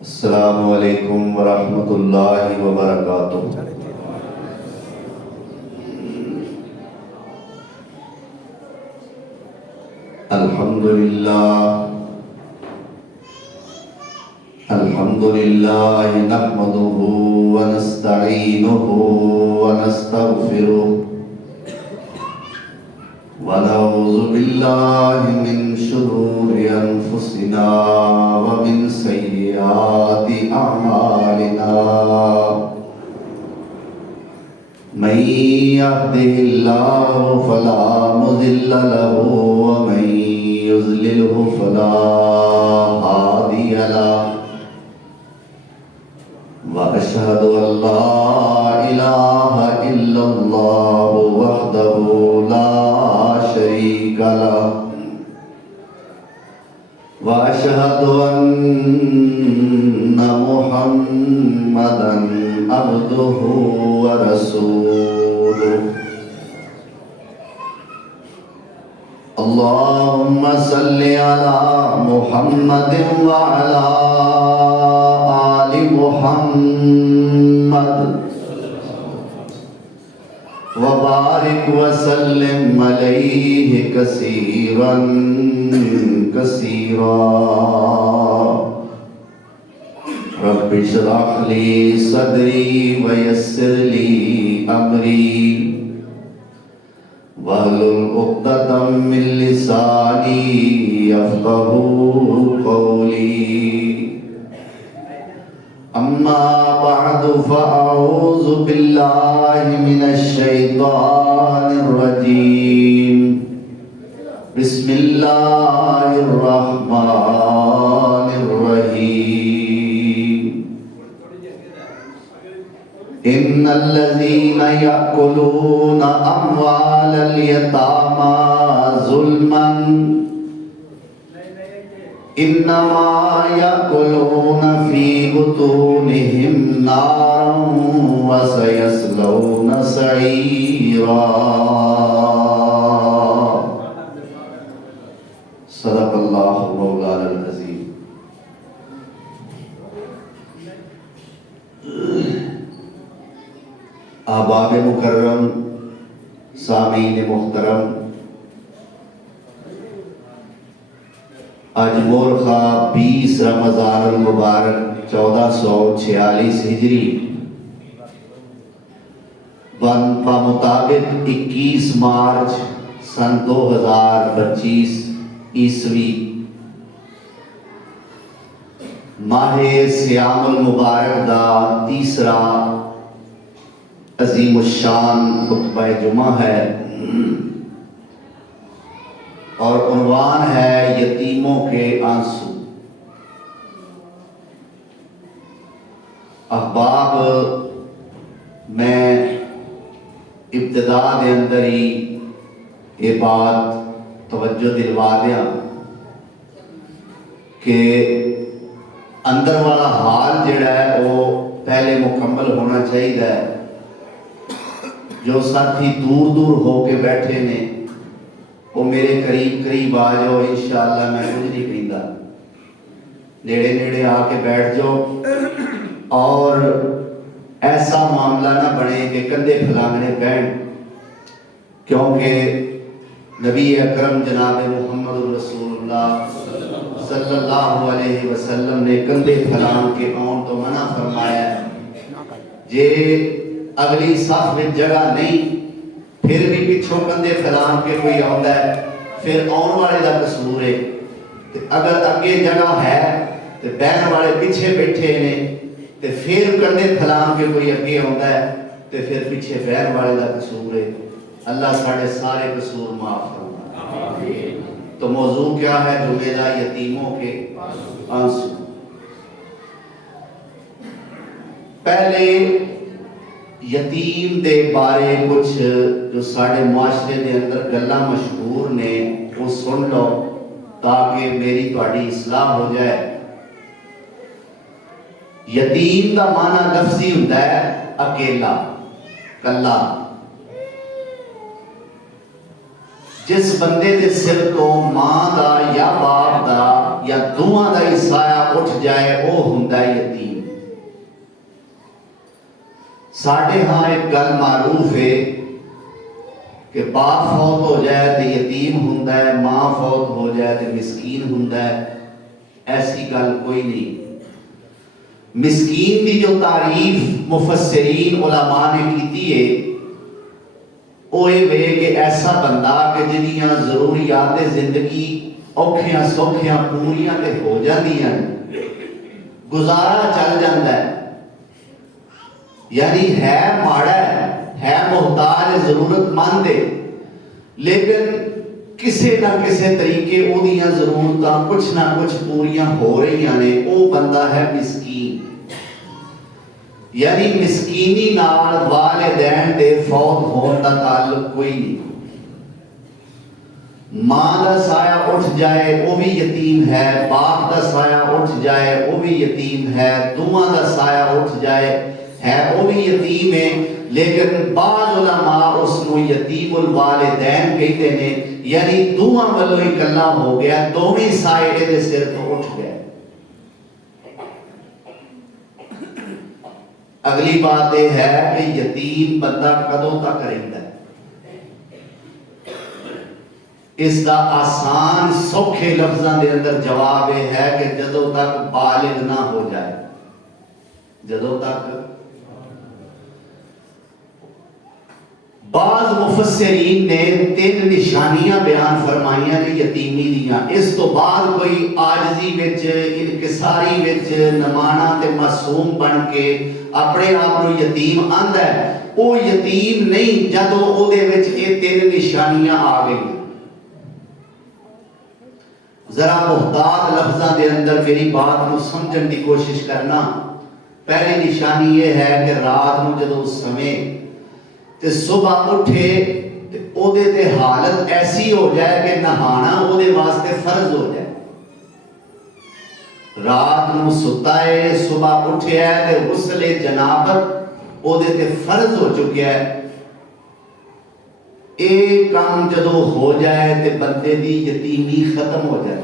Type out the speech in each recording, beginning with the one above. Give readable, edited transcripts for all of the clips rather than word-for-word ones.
السلام علیکم ورحمۃ اللہ وبرکاتہ۔ الحمد للہ نحمده ونستعینه ونستغفره ونعوذ باللہ من شرور انفسنا ومن سیئات اعمالنا من يهده الله فلا مضل له ومن يضلله فلا هادي له وأشهد أن لا إله إلا الله وحده لا شريك له وأشهد أن محمدا عبده ورسوله اللهم صل على محمد وعلى آل محمد وبارك وسلم عليه كثيرا كثيرا رب اشرح لي صدري ويسر لي أمري واحلل عقدة من لساني يفقهوا قولي أما بعد فأعوذ بالله من الشيطان الرجيم بسم الله الرحمن الرحيم إن الذين يأكلون أموال اليتامى ظلما إنما يأكلون في بطونهم نارا وسيصلون سعيرا صدق الله مولانا العظيم۔ احباب مکرم، سامعین محترم، آج مورخہ 20 رمضان المبارک 1446 ہجری بمطابق 21 مارچ سن 2025 عیسوی ماہ سیام المبارک دا تیسرا عظیم الشان خطبہ جمعہ ہے اور عنوان ہے یتیموں کے آنسو۔ احباب، میں ابتدا دے اندر ہی یہ بات توجہ دلوا دیا کہ اندر والا حال جڑا ہے وہ پہلے مکمل ہونا چاہیے۔ جو ساتھی دور دور ہو کے بیٹھے نے وہ میرے قریب قریب آ جاؤ، انشاءاللہ میں کچھ نہیں کہندا، نیڑے نیڑے آ کے بیٹھ جاؤ اور ایسا معاملہ نہ بنے کہ کندھے پھلانگنے پہن، کیونکہ نبی اکرم جناب محمد رسول اللہ صلی اللہ علیہ وسلم نے کندھے پھلان کے آن تو منع فرمایا ہے۔ جے اگلی صف میں جگہ نہیں پھر بھی پچھوں کندھے پھیلان کے کوئی آتا ہے، پھر آن والے دا قصور ہے۔ اگر اگے جگہ ہے تو بہن والے پیچھے بیٹھے نے تو پھر کندھے پھیلان کے کوئی اگے آتا ہے تو پھر پیچھے بہن والے دا قصور ہے۔ اللہ ساڑھے سارے قصور معاف فرمائے۔ تو موضوع کیا ہے؟ جمعہ دا یتیموں کے آنسو۔ پہلے یتیم دے بارے کچھ جو ساڑھے معاشرے دے اندر گلاں مشہور نے وہ سن لو تاکہ میری تہاڈی اصلاح ہو جائے۔ یتیم دا معنی لفظی ہوندا ہے اکیلا، کلا۔ جس بندے دے سر تو ماں دا یا باپ دا یا دونوں دا ہی سایہ اٹھ جائے وہ ہوندا یتیم۔ ساڈے ہاں ایک گل معروف ہے کہ باپ فوت ہو جائے تو یتیم ہوندا ہے، ماں فوت ہو جائے تو مسکین ہوندا ہے۔ ایسی گل کوئی نہیں۔ مسکین کی جو تعریف مفسرین علماء نے کیتی ہے وہ یہ کہ ایسا بندہ کہ جنیاں ضروریات زندگی اوکھیاں سوکھیاں پوریاں تے ہو جاندیاں، گزارا چل جاندہ ہے، یعنی ہے ماڑا ہے محتاج ضرورت مند ہے، لیکن کسی نہ کسی طریقے او دیاں ضرورتاں کچھ نہ کچھ پوریاں ہو رہی ہیں، او بندہ ہے مسکین۔ یعنی مسکینی نال والدین دے فوت ہون دا تعلق کوئی نہیں۔ ماں دا سایہ اٹھ جائے وہ بھی یتیم ہے، باپ دا سایہ اٹھ جائے وہ بھی یتیم ہے، دونوں دا سایہ اٹھ جائے ہے وہ بھی یتیم ہے، لیکن بعض علماء اس کو یتیم الوالدین کہتے ہیں، یعنی دونوں والوں ہی کلا ہو گیا، دونوں سائے دے سر تو اٹھ گئے۔ اگلی بات یہ ہے کہ یتیم بندہ کدوں تک رہتا ہے؟ اس کا آسان سوکھے لفظاں دے اندر جواب یہ ہے کہ جدوں تک بالغ نہ ہو جائے، جدوں تک۔ بعض مفسرین نے 3 نشانیاں بیان فرمائیاں نے یتیمی دیاں، اس تو بعد کوئی عاجزی وچ انکساری وچ نمانا تے معصوم بن کے اپنے آپ کو یتیم آندا ہے، وہ یتیم نہیں جدوں او دے وچ یہ 3 نشانیاں آ گئی۔ ذرا محتاط لفظاں دے اندر میری بات کو سمجھن دی کوشش کرنا۔ پہلی نشانی یہ ہے کہ رات کو جدوں سمے تے صبح اٹھے تے او دے تے حالت ایسی ہو جائے کہ نہانا او دے واسطے فرض ہو جائے۔ رات نو ستا ہے، صبح اٹھے ہے تے غسل جنابت او دے تے فرض ہو چکے ہے۔ ایک کام جدو ہو جائے تے بندے دی یتیمی ختم ہو جائے۔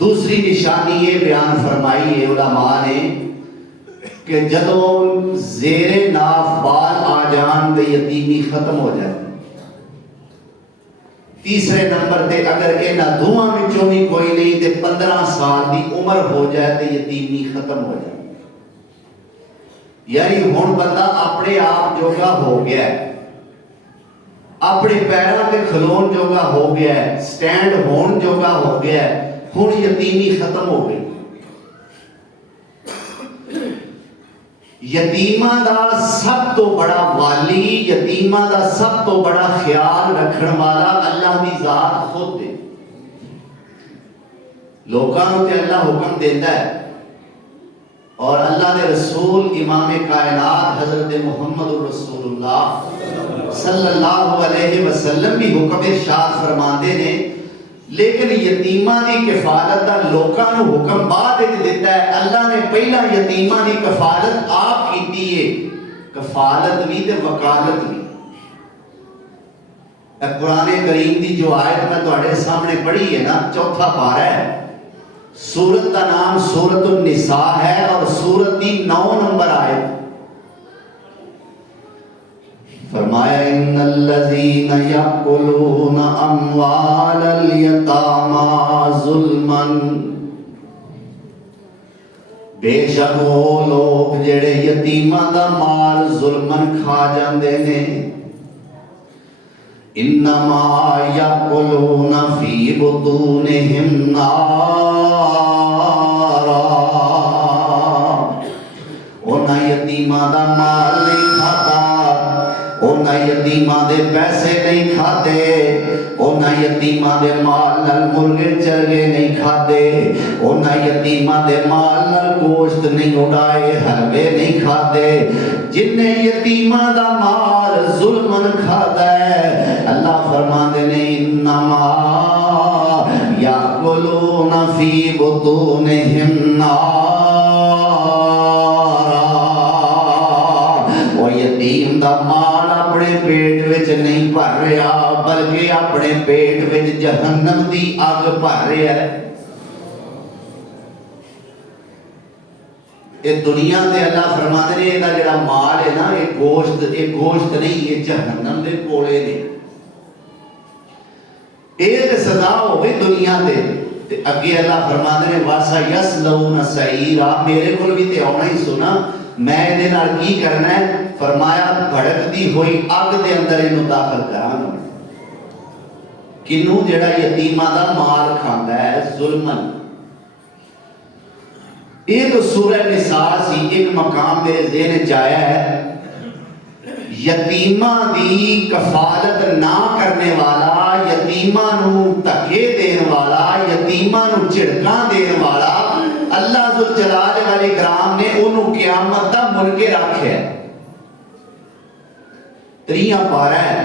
دوسری نشانی یہ بیان فرمائی ہے علماء نے کہ جدو زیر ناف بال آ جان تے یتیمی ختم ہو جائے۔ تیسرے نمبر تے اگر انہاں دونوں وچوں بھی کوئی نہیں تے 15 سال دی عمر ہو جائے تے یتیمی ختم ہو جائے۔ یعنی ہن بندہ اپنے آپ جوگا ہو گیا ہے، اپنے پیروں تے کھلون جوگا ہو گیا ہے، سٹینڈ ہون جوگا ہو گیا ہے، ہن یتیمی ختم ہو گئی۔ یتیمہ دا سب تو بڑا والی، یتیمہ دا سب تو بڑا خیال رکھن والا اللہ دی ذات خود ہے۔ لوگوں تے اللہ حکم دیتا ہے اور اللہ دے رسول امام کائنات حضرت محمد رسول اللہ صلی اللہ علیہ وسلم بھی حکم ارشاد فرماندے نے، لیکن یتیمہ دی کفالت دا لوکاں نو حکم بعد دیتا ہے۔ اللہ نے پہلا یتیمہ دی کفالت آپ کیتی ہے، کفالت بھی تے وکالت بھی۔ قرآن کریم دی جو آیت میں تواڈے سامنے پڑھی ہے نا، 4 پارہ ہے، سورت کا نام سورت النساء ہے اور سورت کی 9 نمبر آیت۔ فرمایا ان الذین یاکلون اموال الیتامی ظلما، بے شک وہ لوگ جڑے یتیماں دا مال ظلمن کھا جاندے نے، انما یاکلون فی بطونہم نارا، انہاں یتیماں دا مال نہیں کھاتا، انہاں یتیماں دے پیسے نہیں کھاتے، انہاں یتیماں دے مال نال مرغے چرگے نہیں کھاتے، انہاں یتیماں دے مال نال گوشت نہیں اڑائے، حلوے نہیں کھاتے۔ جن یتیماں دا مال ظلمن کھاتا ہے، اللہ فرماندے نے انما یاکلون فی بطونہم نارا، وہ یتیم دا مال اپنے پیٹ وچ نہیں بھر رہا بلکہ اپنے پیٹ وچ جہنم دی اگ بھر رہا ہے۔ یہ دنیا تے اللہ فرماتے ہیں یہ جڑا مال ہے نا یہ گوشت نہیں، یہ جہنم دے کوڑے نے۔ یہ تے سزا ہو گئی دنیا تے اگے اللہ فرماتے ہیں واسا یسلون سعیرا، میرے کول بھی تے آنا ہی سنا، میں دے نال کی کرنا ہے؟ فرمایا بھڑکتی ہوئی اگ دے اندر انہوں داخل کرانا۔ کنوں جڑا یتیماں دا مال کھاندا ہے ظلمن۔ یہ تو سورہ نساء سی، ایک مقام میرے ذہن چایا ہے، یتیماں دی کفالت نہ کرنے والا، یتیماں نو دھکے دین والا، یتیماں نو جھڑکاں دین والا، اللہ ذوالجلال والاکرام نے انہوں قیامت دا منکر رکھا ہے۔ 3 پارہ ہے،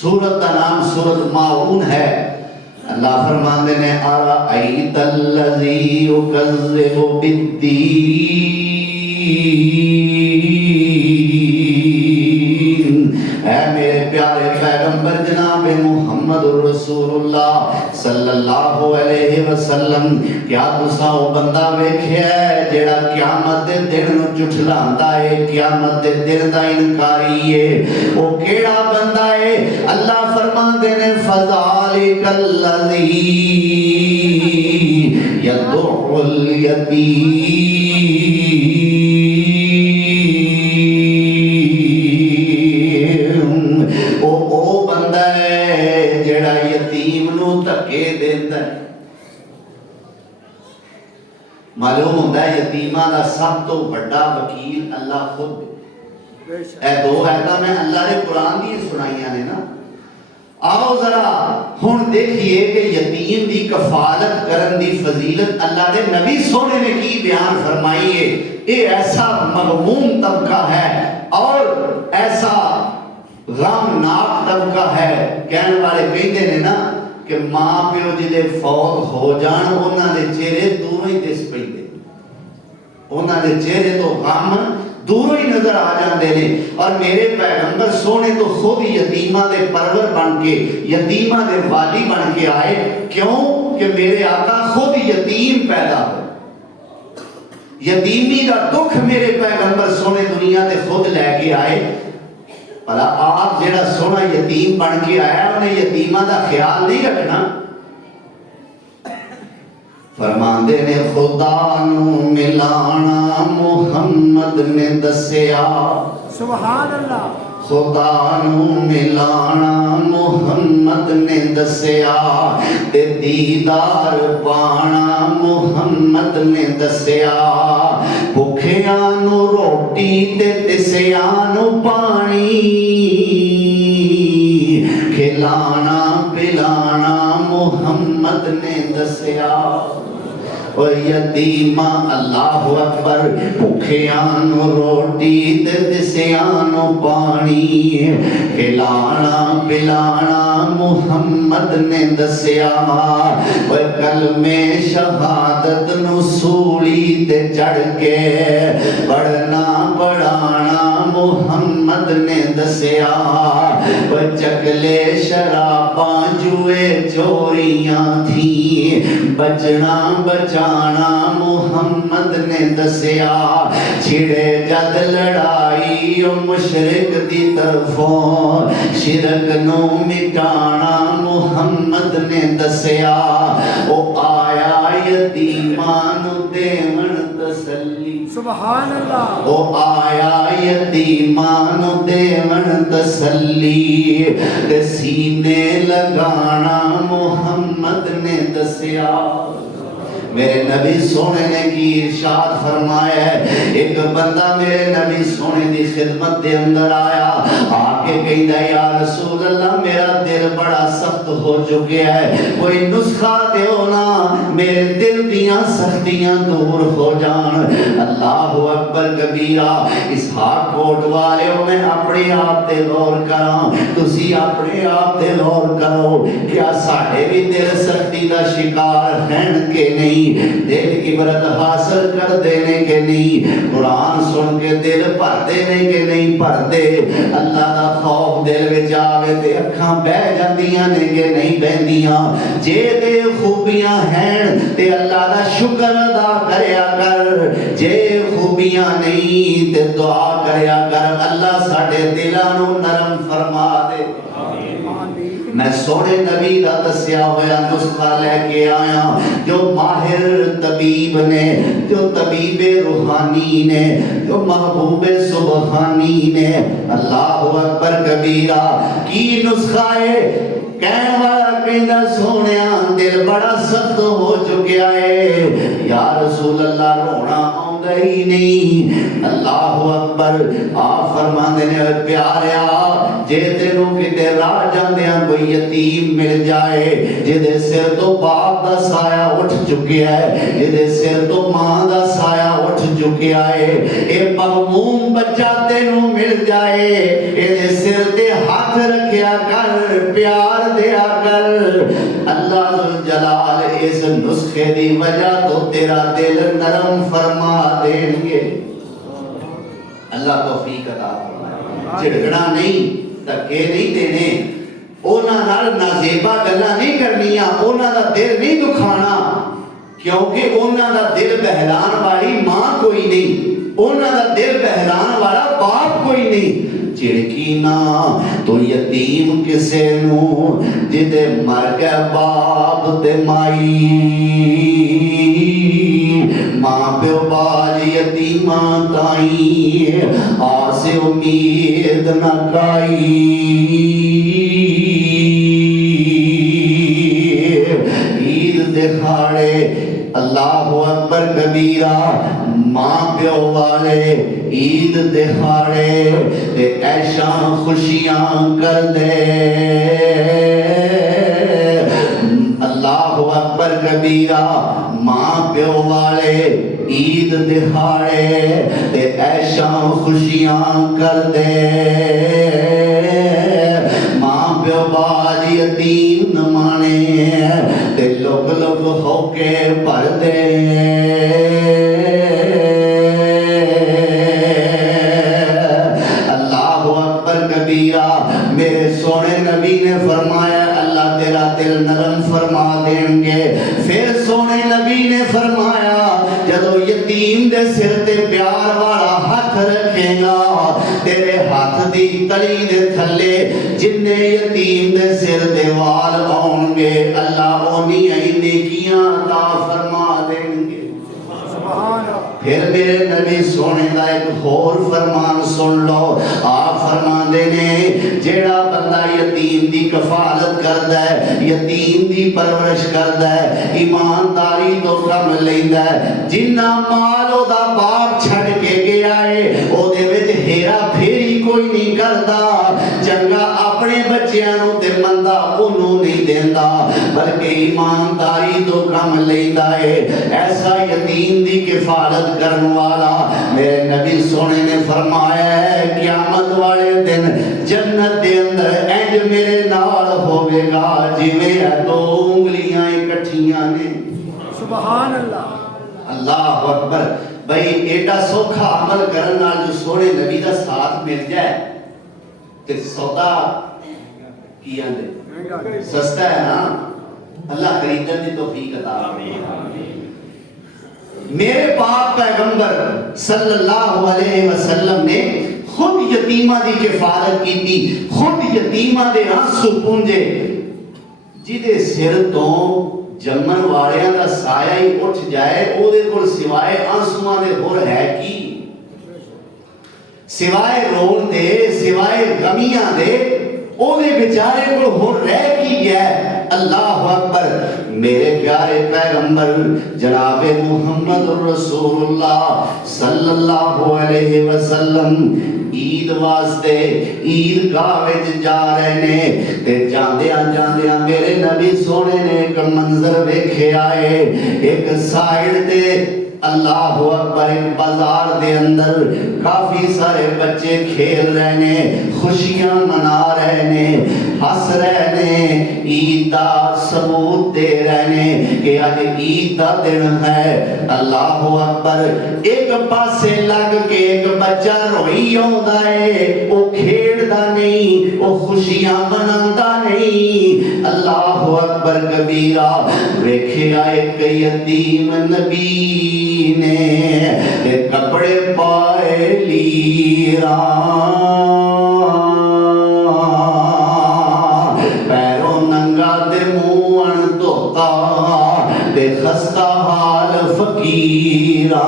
سورت دا نام سورت ماعون ہے۔ اللہ فرماندے نے ارأیت الذی یکذب بالدین، اے میرے پیارے پیغمبر جناب محمد رسول اللہ صلی اللہ علیہ وسلم، کیا تساں او بندہ ویکھیا ہے جیڑا قیامت دے دن نو جھٹلاندا ہے، قیامت دے دن دا انکاری ہے؟ او کیڑا بندہ ہے؟ اللہ فرماندے نے فذالک الذی یدعو الیتیم، او بندہ ہے جیڑا یتیم نو دھکے دیندا ہے۔ معلوم ہوتا ہے یتیماں دا سب تو بڑا وکیل اللہ خود۔ اے 2 آیتاں میں اللہ نے قرآن دی سنائیاں نے نا۔ آؤ ذرا ہن دیکھیے کہ یتیم دی کفالت کرن دی فضیلت اللہ دے نبی سونے نے کی بیان فرمائی ہے۔ یہ ایسا مغموم طبقہ ہے اور ایسا غمناک طبقہ ہے، کہنے والے کہتے ہیں نا کہ ماں پیو جدے فوت ہو جان انہاں دے چہرے دوروں ہی دس پیندے، انہاں دے چہرے تو غم دوروں ہی نظر آ جاندے نے۔ اور میرے پیغمبر سونے تو خود یتیماں دے پرور بن کے، یتیماں دے والی بن کے آئے۔ کیوں کہ میرے آقا خود یتیم پیدا ہوئے، یتیمی کا دکھ میرے پیغمبر سونے دنیا تے خود لے کے آئے۔ بھلا آپ جڑا سونا یتیم بن کے آیا انہیں یتیماں دا خیال نہیں رکھنا؟ فرماندے نے خدا نو ملانا محمد نے دسیا، سبحان اللہ، خدا نو ملانا محمد نے دسیا، تے دیدار پانا محمد نے دسیا، بھکھیاں نو روٹی تے تسیاں نو پانی، کھلانا پلانا محمد نے دسیا۔ اور یتیماں اللہ اکبر، بھکھیاں نو روٹی تے تسیاں نو پانی، کھلانا پلانا محمد نے دسیا۔ اور کلمے شہادت نو سولی تے چڑھ کے پڑھنا پڑھانا محمد نے دسیا۔ اور چکلے شراباں جوئے چوریاں تھی، بچنا بچانا محمد نے دسیا۔ چھڑے جد لڑائی مشرک دی طرفوں، شرک نو مٹانا محمد نے دسیا۔ او آیا یتیمان دیون تسلی، سبحان اللہ، او آیا یتیمان دیون تسلی، سینے لگانا محمد نے دسیا۔ میرے نبی سونے نے کی ارشاد فرمایا ہے، ایک بندہ میرے نبی سونے دی خدمت دے اندر آیا، آ کے کہندا یا رسول اللہ میرا دل بڑا سخت ہو چکیا ہے، کوئی نسخہ دیو نا میرے دل دیاں سختیاں دور ہو جان۔ اللہ اکبر کبیرہ، اس ہاتھ کوٹ والیوں میں اپنے آپ تے غور کراں، تسی اپنے آپ تے غور کرو، کیا ساڑھے بھی دل سختی دا شکار ہیں کہ نہیں؟ نہیں؟ دل عبرت حاصل کر دینے کے نہیں؟ قرآن سن کے دل بھر دینے کے نہیں بھرتے؟ اللہ دا خوف دل وچ آوے تے اکھاں بہ جاندیاں نے کہ نہیں بہندیاں؟ جے دے خوبیاں ہیں تے اللہ دا شکر ادا کریا کر، جے خوبیاں نہیں تے دعا کریا کر اللہ ساڈے دلاں نوں نرم فرما دے۔ میں سونے نبی دا دسیا ہویا نسخہ لے کے آیا، جو ماہر طبیب نے، جو طبیب روحانی نے، جو محبوب سبحانی نے، اللہ اکبر کبیرہ کی نسخہ ہے؟ کہنے والا کہندا سونیا دل بڑا سخت ہو چکیا ہے، یا رسول اللہ رونا آوندا ہی نہیں۔ اللہ اکبر آپ فرماندے نے پیاریا جے تینوں کتے راہ جاندیاں کوئی یتیم مل جائے جدے سر تو باپ دا سایہ اٹھ چکیا ہے، جدے سر تو ماں دا سایہ اٹھ چکیا ہے، اے مغموم بچہ تینوں مل جائے، اے سر تے ہاتھ رکھیا کر، پیار دیا کر۔ اللہ جلال اس نسخے دی وجہ تو تیرا دل نرم فرما دیں گے۔ اللہ توفیق عطا فرمائے۔ جھڑکنا نہیں، دھکے نہیں دینے، اونا نال نازیبا گلاں نہیں کرنیاں، اونا دا دل نہیں دکھانا، کیونکہ اونا دا دل بہلان والی ماں کوئی نہیں، اونا دا دل بہلان والا باپ کوئی نہیں۔ چڑکی نہ تو یتیم کسے نو جدے مر گئے باپ تے مائی، ماں پیو باج یتیماں تائیں آس امید نہ کائی۔ عید دکھاڑے اللہ اکبر کبیرہ ماں پیو والے عید دہاڑے تے عیشاں خوشیاں کر دے۔ اللہ اکبر کبیرہ ماں پیو والے عید دہاڑے تے عیشاں خوشیاں کر دے۔ ماں پیو باج یتیم نہ مانے تے لوگ لوگ ہو کے بھر دے۔ میرے سونے نبی نے فرمایا اللہ تیرا دل نرم فرما دیں گے۔ پھر سونے نبی نے فرمایا جدو یتیم دے سر تے پیار والا ہاتھ رکھے گا تیرے ہاتھ دی تلی دے تھلے جننے یتیم دے سر دے وال آؤں گے اللہ اونی نیکیاں عطا فرما دیں گے۔ پھر میرے نبی سونے دا ایک اور فرمان سن لو، آپ فرمان دینے جیڑا بندہ یتیم دی کفالت کردا ہے، یتیم دی پرورش کردا ہے، ایمانداری تو کم لیندا ہے، جنہ مال او دا باپ چھڑ کے گیا ہے او دے وچ ہیرا پھیری کوئی نہیں کردا، چنگا اپنے بچیاں نوں تے مندا اونوں نہیں دیندا بلکہ ایمانداری تو کم لیندا ہے، ایسا یتیم دی کفالت کرن والا میرے نبی سونے نے فرمایا ہے قیامت والے دن جنت دے اندر انج میرے نال ہوے گا جویں دو انگلیاں اکٹھیاں نے۔ سبحان اللہ، اللہ اکبر۔ بھئی ایڈا سوکھا عمل کرن نال جو سونے نبی دا ساتھ مل جائے تے سودا کی آندے سستا ہے نا، اللہ خریدن دی توفیق عطا فرمائے۔ میرے پاک پیغمبر صلی اللہ علیہ وسلم نے خود یتیمہ دی کفالت کی تھی، خود یتیمہ دے آنسو پونجے، جدے سر تو جمن والیاں دا سایہ ہی اٹھ جائے او دے کول سوائے آنسواں دے ہور ہے کی، سوائے رون دے سوائے غمیاں دے او دے بیچارے کول ہور رہ کی گیا ہے۔ اللہ اکبر۔ میرے پیارے پیغمبر جناب محمد رسول اللہ صلی اللہ علیہ وسلم عید واسطے عید گاہ وچ جا رہے نے تے جاندیاں جاندیاں میرے نبی سونے نے ایک منظر ویکھیا ہے، ایک سائیڈ تے اللہ اکبر بازار دے اندر کافی سارے بچے کھیل رہے نے خوشیاں منا رہے نے ہس رہے نے عید دا ثبوت دے رہے نے کہ آج عید دا دن ہے اللہ اکبر ایک پاسے لگ کے ایک بچہ روئی آਉਂਦਾ ہے وہ کھیڑدا نہیں وہ خوشیاں مناਉਂਦਾ نہیں اللہ اکبر کبیرہ ویکھیا ایک یتیم نبی نے کپڑے پائے لیراں پیروں ننگا دے منہ ان دھوتا تے خستہ حال فقیراں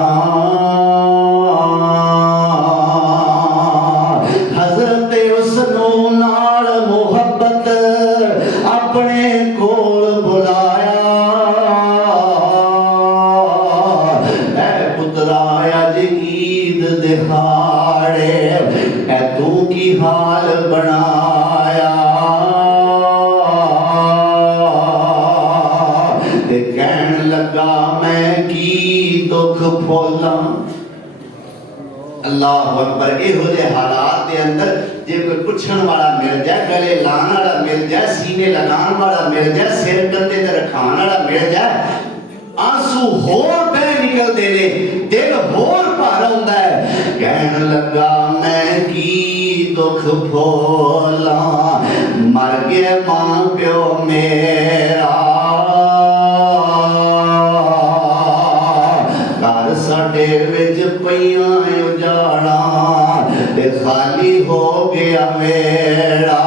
حضرت اس نو نال محبت اپنے کول بلایا دہاڑے اے تو کی حال بنایا تے کہن لگا میں کی دکھ پھولاں اللہ اکبر اے ہو جے حالات دے اندر جے کوئی پوچھن والا مل جائے گلے لان والا مل جائے سینے لگان والا مل جائے سر کندے تے رکھان والا مل جائے آنسو ہور بہ نکل دے لے دل ہور پار ہوندا ہے کہن لگا میں کی دکھ پھولاں مر گیا ماں پیو میرا گھر ساڈے وچ پیاں اجاڑاں تے خالی ہو گیا میرا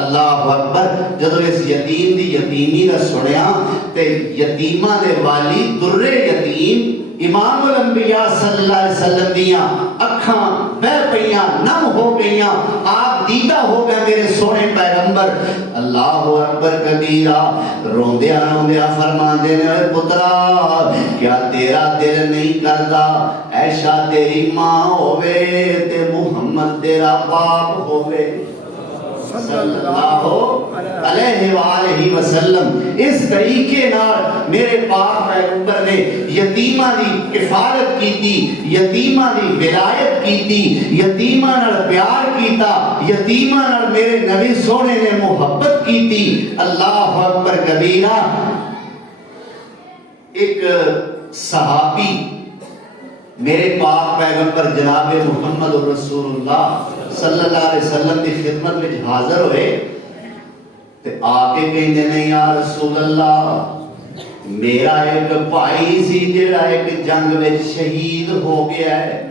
اللہ اکبر جدو اس یتیم دی یتیمی دا سنیا تے یتیمہ دے والی در یتیم امام الانبیاء صلی اللہ علیہ وسلم دیاں اکھاں بہ پئیاں نم ہو گئیاں آپ دیدہ ہو گئے میرے سونے پیغمبر اللہ اکبر کبیرہ روندیاں روندیاں فرماندے نے اے پترا کیا تیرا دل نہیں کردا عائشہ تیری ماں ہووے تے محمد تیرا باپ ہووے صلی اللہ علیہ وآلہ وسلم اس طریقے نال میرے پاک پیغمبر نے یتیمہ دی کفالت کیتی یتیمہ دی ولایت کیتی یتیمہ نال پیار کیتا یتیمہ نال میرے نبی سونے نے محبت کیتی اللہ اکبر کبیرہ ایک صحابی میرے پاک پیغمبر جناب محمد رسول اللہ صلی اللہ علیہ وسلم کی خدمت میں حاضر ہوئے تے آکے کہندے نے یا رسول اللہ میرا ایک بھائی سی جڑا ایک جنگ میں شہید ہو گیا ہے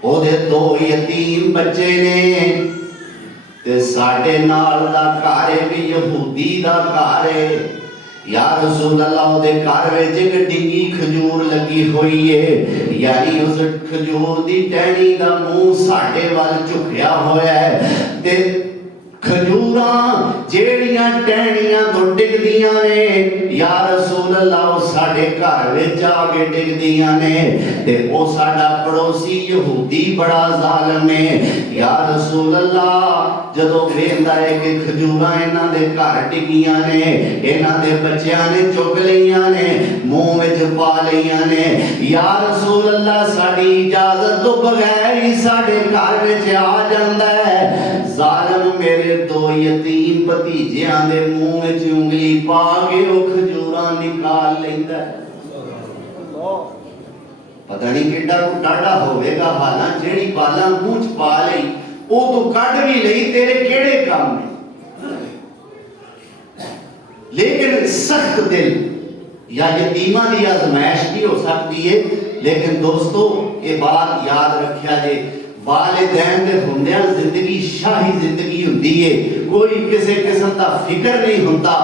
او دے دو یتیم بچے نے تے ساڈے نال دا گھر بھی یہودی دا گھر ہے یا رسول اللہ دے گھر وچ ایک ڈنگی کھجور لگی ہوئی ہے یعنی اس کھجور دی ٹہنی دا منہ ساڈے ول جھکیا ہویا ہے تے کھجوراں جیڑیاں ٹہنیاں تو ڈگدیاں نے یا رسول اللہ ساڈے گھر وچ آ کے ڈگدیاں نے تے او ساڈا پڑوسی یہودی بڑا ظالم ہے یا رسول اللہ جدوں ویندا ہے کہ کھجوراں انہاں دے گھر ڈگیاں نے انہاں دے بچیاں نے چک لیاں نے منہ وچ پا لیاں نے یا رسول اللہ ساڈی اجازت تو بغیر ہی ساڈے گھر وچ آ جاندا ہے ظالم میرے دو یتیم بھتیجیاں دے منہ وچ انگلی پا کے او کھجوراں نکال لیندا ہے پتہ نہیں کیڈا ڈاڈا ہوے گا حالاں جیڑی بالاں منہ چ پا لئی او تو کڈ بھی لئی تیرے کیڑے کام نے لیکن سخت دل یا یتیمہ دی آزمائش بھی ہو سکتی ہے لیکن دوستو یہ بات یاد رکھیا جے والدین دے ہوندیاں زندگی شاہی زندگی ہوندی ہے کوئی کسی قسم دا فکر نہیں ہوتا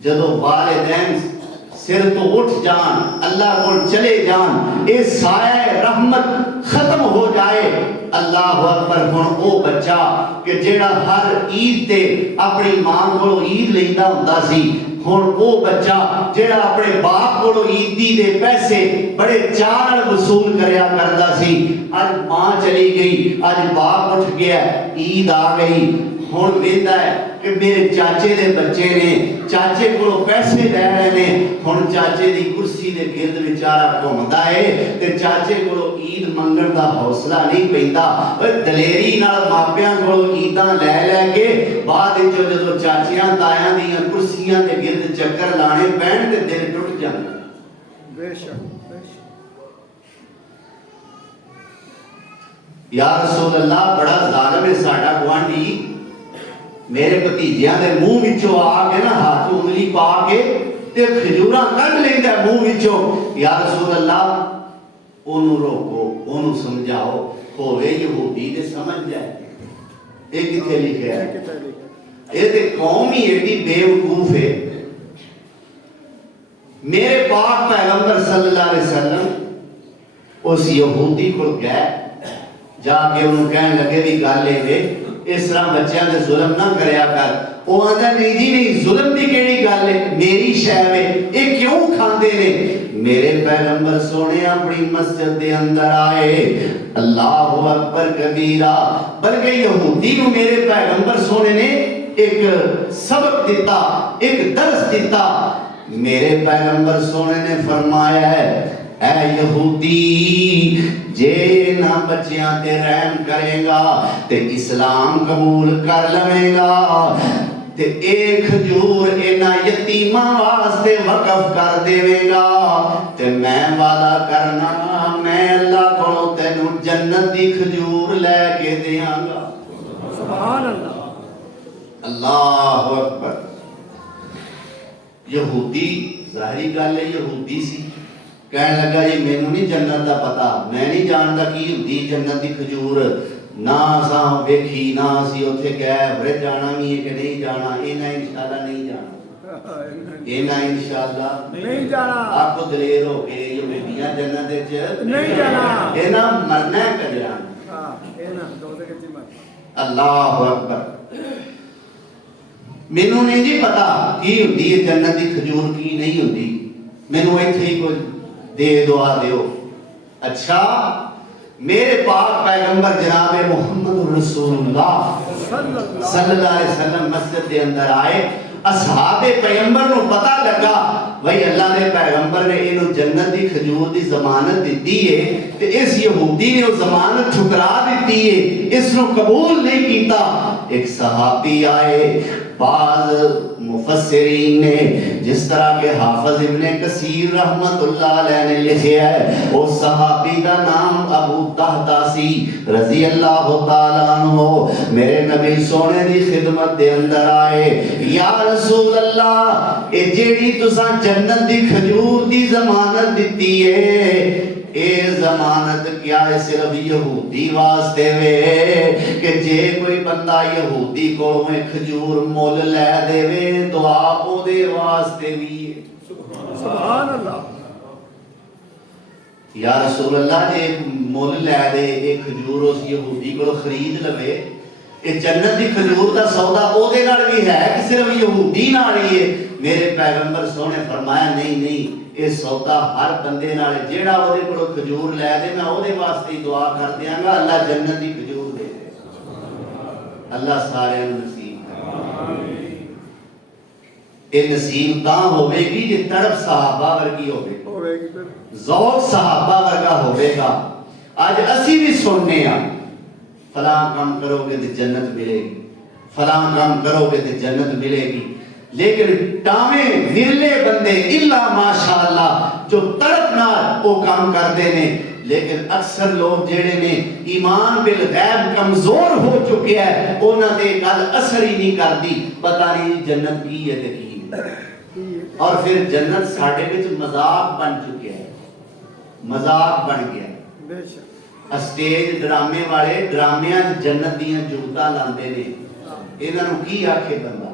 جدو والدین سر تو اٹھ جان اللہ کو چلے جان اے سایہ رحمت ختم ہو جائے اللہ اکبر ہن او بچہ کہ جیڑا ہر عید تے اپنی ماں کو عید لیندا ہوندا سی ہن او بچہ جیڑا اپنے باپ کو عیدی دے پیسے بڑے چاہ نال وصول کریا کردا سی اج ماں چلی گئی اج باپ اٹھ گیا عید آ گئی ہن ویندا ہے کہ میرے چاچے دے بچے نے چاچے کو پیسے لے رہے نے ہن چاچے دی کرسی دے گرد بیچارہ گھومدا ہے تے چاچے کو عید منگن دا حوصلہ نہیں پیندا دلیری نال ماپیاں کو عیداں لے لے کے بعد وچ جدوں چاچیاں تایاں دیاں کرسیاں دے گرد چکر لانے پین تے دل ٹوٹ جاندا بے شک بے شک یا رسول اللہ بڑا ظالم ہے ساڈا گوانڈی میرے بھتیجیاں دے منہ وچوں آ کے نا ہاتھ انگلی پا کے تے کھجوراں کڈ لیندا منہ وچوں یا رسول اللہ اونوں روکو اونوں سمجھاؤ ہوے یہودی تے سمجھ جائے اے کتے لکھیا ہے اے تے قوم ہی ایڈی بے وقوف ہے میرے پاک پیغمبر صلی اللہ علیہ وسلم اس یہودی کو گئے جا کے انہوں کہنے لگے بھی گل لے اس طرح بچیاں دے ظلم نہ کریا کر وہ آندا نہیں جی نہیں ظلم دی کیڑی گل ہے میری شے ہے اے کیوں کھاندے نے میرے پیغمبر سونے اپنی مسجد دے اندر آئے اللہ اکبر کبیرہ بلکہ یہودی کو میرے پیغمبر سونے نے ایک سبق دیتا ایک درس دیتا میرے پیغمبر سونے نے فرمایا ہے اے یہودی جے نہ بچیاں تے رحم کرے گا تے اسلام قبول کر لے گا تے ایک کھجور اینا یتیماں واسطے وقف کر دے گا تے میں وعدہ کرنا میں اللہ کو تینوں جنت دی کھجور لے کے دیاں گا سبحان اللہ اللہ اکبر یہودی ظاہری گل ہے یہودی سی کہنے لگا جی مینوں نہیں جنت دا پتا میں نہیں جاندا کی ہوندی جنت دی کھجور نہ اساں ویکھی نہ اسی اوتھے گئے بڑے جانا بھی ہے کہ نہیں جانا اینا انشاءاللہ نہیں جانا اینا انشاءاللہ نہیں جانا آپ کو دلیر ہو کے یہ بیٹیاں جنت وچ نہیں جانا اینا مرنا ہے کجرا ہاں اینا دوزخ وچ مر اللہ اکبر مینوں نہیں جی پتا کی ہوندی ہے جنت دی کھجور کی نہیں ہوندی مینوں ایتھے ہی کوئی دے دعا دیو اچھا میرے پاک پیغمبر جناب محمد رسول اللہ صلی اللہ علیہ وسلم مسجد دے اندر آئے اصحاب پیغمبر نو پتہ لگا بھئی اللہ نے پیغمبر نے انہوں جنت دی کھجور دی ضمانت دیتی ہے کہ اس یہودی نے وہ ضمانت ٹھکرا دیتی ہے اس نو قبول نہیں کیتا ایک صحابی آئے بعض مفسرین نے جس طرح کہ حافظ ابن کثیر رحمت اللہ علیہ نے لکھیا ہے اس صحابی کا نام ابو طہطاسی رضی اللہ تعالیٰ عنہ میرے نبی سونے دی خدمت دے اندر آئے یا رسول اللہ اے جیڑی تساں جنت دی کھجور دی ضمانت دیتی ہے اے ضمانت کیا ہے صرف یہودی واسطے وے کہ جے کوئی بندہ یہودی کو میں کھجور مول لے دے وے تو آپ او دے واسطے بھی سبحان اللہ یا رسول اللہ جے مول لے دے ایک کھجور اس یہودی کو خرید لوے کہ جنت دی کھجور دا سودا او دے نال بھی ہے کہ صرف یہودی نال ہی ہے میرے پیغمبر سونے فرمایا نہیں نہیں یہ سودا ہر بندے نال جیڑا او دے کولوں کھجور لے دے میں او دے واسطے دعا کر دیاں گا اللہ جنت دی کھجور دے دے اللہ سارے نصیب کرے اے نصیب تاں ہوے گی جے تڑپ صحابہ ورگی ہوے گی ذوق صحابہ ورگا ہوے گا اج اسی بھی سننے ہاں فلاں کام کرو گے تو جنت ملے گی فلاں کام کرو گے تو جنت ملے گی لیکن ٹامے ورلے بندے اللہ ماشاءاللہ جو تڑپ نال وہ کام کرتے ہیں لیکن اکثر لوگ جڑے نے ایمان بالغیب کمزور ہو چکے ہیں انہاں دے گل اثر ہی نہیں کرتی پتہ نہیں جنت کی ہے تے کی نہیں اور پھر جنت ساڈے وچ مذاق بن چکیا ہے مذاق بن گیا بے شک اسٹیج ڈرامے والے ڈرامیاں جنت دیاں جوتاں لاندے نے انہاں نوں کی آکھے بندہ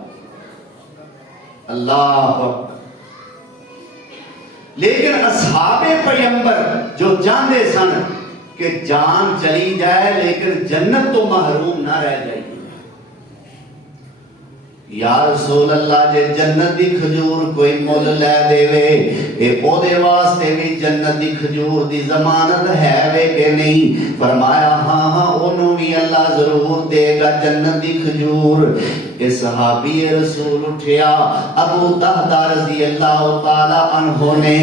اللہ اکبر لیکن اصحاب پیغمبر جو جاندے سن کہ جان چلی جائے لیکن جنت تو محروم نہ رہ جائے یا رسول اللہ جے جنت دی کھجور کوئی مول لے دے وے اے او دے واسطے بھی جنت دی کھجور دی ضمانت ہے وے کہ نہیں؟ فرمایا ہاں ہاں انہوں بھی اللہ ضرور دے گا جنت دی کھجور۔ اے صحابی رسول اٹھیا ابو طہدہ رضی اللہ تعالی عنہ نے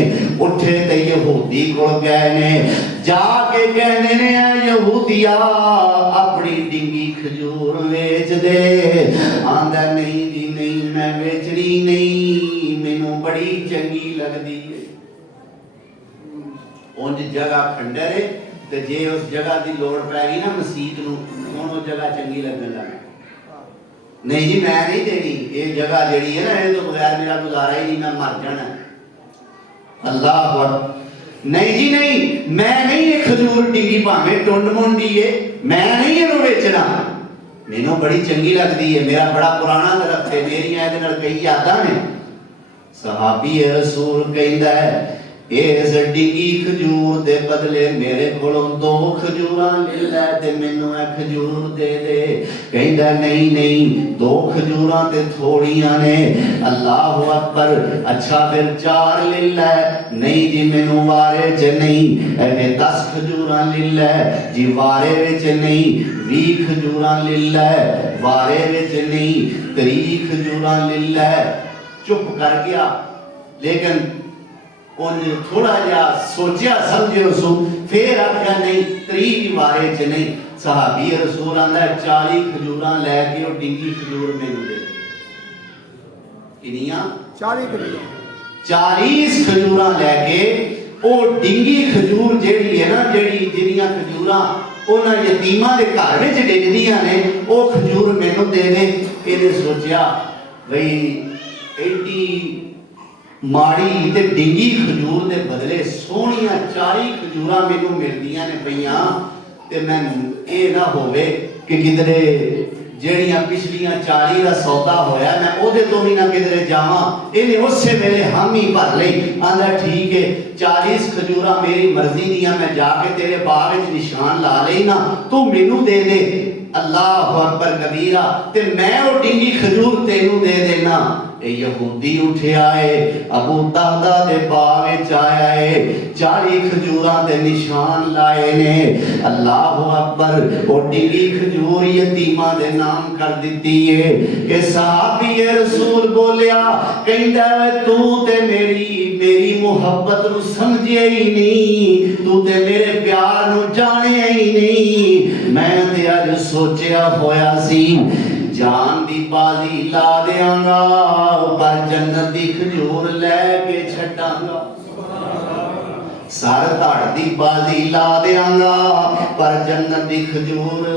اٹھے تے یہودی کو گئے نے جا کے کہنے نے یہودیا اپنی ڈنگی کھجور ویچ دے۔ آندہ نہیں جی نہیں میں ویچنی نہیں مینوں بڑی چنگی لگ دی ہے۔ انج جگہ کھنڈر ہے تے جے اس جگہ دی لوڑ پہ گی نا مسجد نو ہن وہ جگہ چنگی لگن لگا نہیں جی میں نہیں دینی یہ جگہ جیڑی ہے نا یہ تو بغیر میرا گزارا ہی نہیں میں مر جانا اللہ اکبر نہیں جی نہیں میں نہیں یہ کھجور ڈگی پاویں ٹنڈ منڈی ہے میں نہیں یہ بیچنا مینوں بڑی چنگی لگتی ہے میرا بڑا پرانا درخت ہے میری اے دے نال کئی یاداں نے۔ صحابی رسول کہندا ہے اس ڈگی کھجور دے بدلے میرے کولوں 2 کھجوراں لے لے تے مینوں اے کھجور دے دے۔ کہندا نہیں نہیں 2 کھجوراں تے تھوڑیاں نے اللہ اکبر اچھا پھر 4 لے لے نہیں جی مینوں وارے چ نہیں اے 10 کھجوراں لے لے جی وارے وچ نہیں 20 کھجوراں لے لے وارے وچ نہیں 30 کھجوراں لے لے۔ چپ کر گیا لیکن انہیں تھوڑا جا سوچیا سمجھے اسو پھر آکھیا نہیں 30 وارے چ نہیں۔ صحابی رسول آندا 40 کھجوراں لے کے اور ڈنگی کھجور مینوں دے کنیاں 40 کھجور 40 کھجوراں لے کے او ڈنگی کھجور جیڑی ہے نا جیڑی جنیاں کھجوراں انہاں یتیماں دے گھر وچ ڈگدیاں نے او کھجور مینوں دے دے۔ اینے سوچیا بھئی ایڈی ماڑی تے ڈنگی کھجور دے بدلے سونیاں 40 کھجوراں مینوں ملدیاں نے پئیاں تے میں اے نہ ہووے کہ کدرے جیڑیاں پچھلیاں 40 دا سودا ہویا میں او دے تو بھی نہ کدرے جاواں۔ اینے اسے ویلے حامی بھر لئی آندا ٹھیک ہے 40 کھجوراں میری مرضی دیاں میں جا کے تیرے باغ وچ نشان لا لئی نا تو مینوں دے دے اللہ اکبر کبیرہ تے میں او ڈنگی کھجور تینوں دے دینا۔ اے یہودی اٹھیا ہے ابو طہدہ دے باغ وچ آیا ہے 40 کھجوراں دے نشان لائے نے اللہ اکبر او ڈنگی کھجور یتیماں دے نام کر دتی ہے کہ صحابی رسول بولیا کہندا ہے تو تے میری محبت نو سمجھے ہی نہیں تو تے میرے پیار نو جانے ہی نہیں میں تے اج سوچیا ہویا سی جان دی بازی لا دیاں گا پر جنت دی کھجور لے کے چھڈاں گا سر دھڑ دی بازی لا دیاں گا پر جنت دی کھجور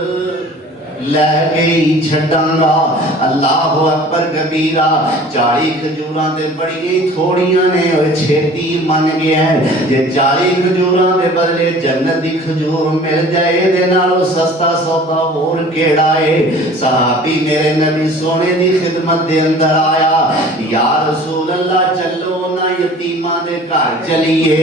لے کے ہی چھڈاں گا اللہ اکبر کبیرہ 40 کھجوراں دے بڑی تھوڑیاں نے او چھیتی من گیا ہے جے 40 کھجوراں دے بدلے جنت دی کھجور مل جائے دے نالوں سستا سودا ہور کیڑا ہے۔ صحابی میرے نبی سونے دی خدمت دے اندر آیا یا رسول اللہ چلو نا یتیماں دے گھر چلیے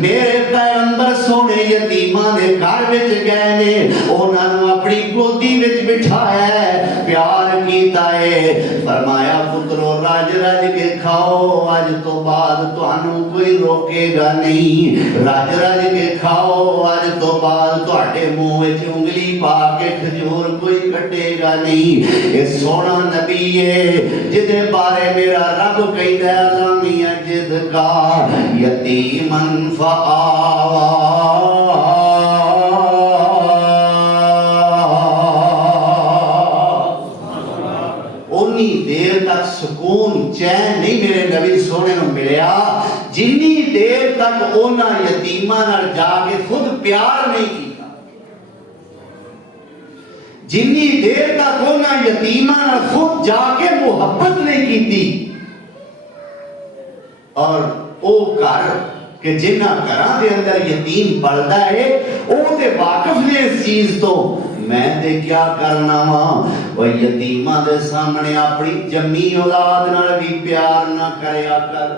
میرے پیغمبر سونے یتیماں دے گھر وچ گئے نے انہاں نوں اپنی گودی وچ بٹھایا ہے پیار کیتا ہے فرمایا پترو رج رج کے کھاؤ آج تو بعد تانوں کوئی روکے گا نہیں رج رج کے کھاؤ آج تو بعد تواڈے منہ وچ انگلی پا کے کھجور کوئی کٹے گا نہیں۔ اے سونا نبی ہے جدے بارے میرا رب کہندا ہے لم یجد کا یتیمن فآوا دیر تک سکون چین نہیں میرے نبی سونے نو ملیا جنی دیر تک اونا یتیماں نال جا کے خود پیار نہیں کیتا جنی دیر تک اونا یتیماں نال خود جا کے محبت نہیں کیتی اور او گھر کہ جنہ گھراں دے اندر یتیم پلدا ہے او تے واقف نے اس چیز تو میں تے کیا کرنا وا وہ یتیماں دے سامنے اپنی جمی اولاد نال بھی پیار نہ کریا کر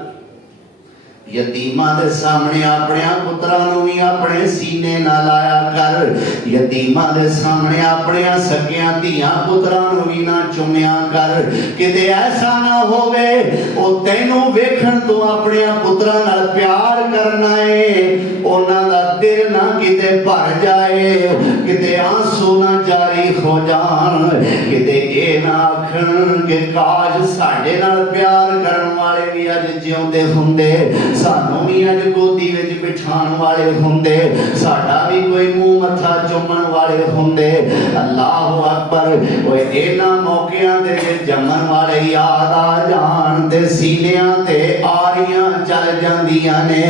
ਯਤੀਮਾਂ ਦੇ ਸਾਹਮਣੇ ਆਪਣਿਆਂ ਪੁੱਤਰਾਂ ਨੂੰ ਵੀ ਆਪਣੇ ਸੀਨੇ ਨਾਲ ਲਾਇਆ ਕਰ। ਯਤੀਮਾਂ ਦੇ ਸਾਹਮਣੇ ਆਪਣਿਆਂ ਸਕਿਆਂ ਧੀਆਂ ਪੁੱਤਰਾਂ ਨੂੰ ਵੀ ਨਾ ਚੁੰਮਿਆ ਕਰ। ਕਿਤੇ ਐਸਾ ਨਾ ਹੋਵੇ ਉਹ ਤੈਨੂੰ ਵੇਖਣ ਤੋਂ ਆਪਣਿਆਂ ਪੁੱਤਰਾਂ ਨਾਲ ਪਿਆਰ ਕਰਨਾ ਏ, ਉਹਨਾਂ ਦਾ ਦਿਲ ਨਾ ਕਿਤੇ ਭਰ ਜਾਏ, ਕਿਤੇ ਆਂਸੂ ਨਾ ਜਾਰੀ ਹੋ ਜਾਣ, ਕਿਤੇ ਇਹ ਨਾ ਆਖਣ ਕਿ ਕਾਸ਼ ਸਾਡੇ ਨਾਲ ਪਿਆਰ ਕਰਨ ਵਾਲੇ ਵੀ ਅੱਜ ਜਿਉਂਦੇ ਹੁੰਦੇ, ਸਾਨੂੰ ਵੀ ਅੱਜ ਗੋਦੀ ਵਿੱਚ ਬਿਠਾਉਣ ਵਾਲੇ ਹੁੰਦੇ, ਸਾਡਾ ਵੀ ਕੋਈ ਮੂੰਹ ਮੱਥਾ ਚੁੰਮਣ ਵਾਲੇ ਹੁੰਦੇ। ਅੱਲਾਹੁ ਅਕਬਰ। ਓਏ ਇਹਨਾਂ ਮੌਕਿਆਂ ਦੇ ਜੰਮਣ ਵਾਲੇ ਯਾਦ ਆ ਜਾਣ ਤੇ ਸੀਨਿਆਂ ਤੇ ਆਰੀਆਂ ਚੱਲ ਜਾਂਦੀਆਂ ਨੇ।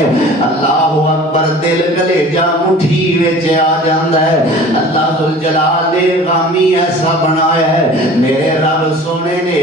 ਅੱਲਾਹੁ ਅਕਬਰ। ਦਿਲ ਕਲੇਜਾ ਮੁੱਠੀ ਵਿੱਚ ਆ ਜਾਂਦਾ ਹੈ। ਅੱਲਾਹ ਜ਼ੁਲ ਜਲਾਲ ਨੇ ਗਾਮੀ ਐਸਾ ਬਣਾਇਆ ਹੈ, ਮੇਰੇ ਰੱਬ ਸੋਹਣੇ ਨੇ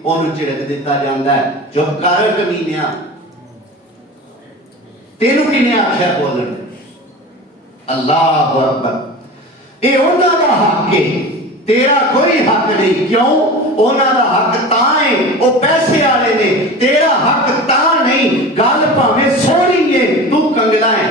ਉਹਨੂੰ ਝਿੜਕ ਦਿੱਤਾ ਜਾਂਦਾ ਹੈ, ਚੁੱਪ ਕਰ ਕਮੀਨਿਆ, ਤੈਨੂੰ ਕਿਹਨੇ ਆਖਿਆ ਬੋਲਣ? ਅੱਲਾਹੁ ਅਕਬਰ। ਇਹ ਉਹਨਾਂ ਦਾ ਹੱਕ ਹੈ, ਤੇਰਾ ਕੋਈ ਹੱਕ ਨਹੀਂ। ਕਿਉਂ? ਉਹਨਾਂ ਦਾ ਹੱਕ ਤਾਂ ਹੈ, ਉਹ ਪੈਸੇ ਵਾਲੇ ਨੇ, ਤੇਰਾ ਹੱਕ ਤਾਂ ਨਹੀਂ। ਗੱਲ ਭਾਵੇਂ ਸੋਹਣੀ ਹੈ, ਤੂੰ ਕੰਗਲਾ ਹੈ।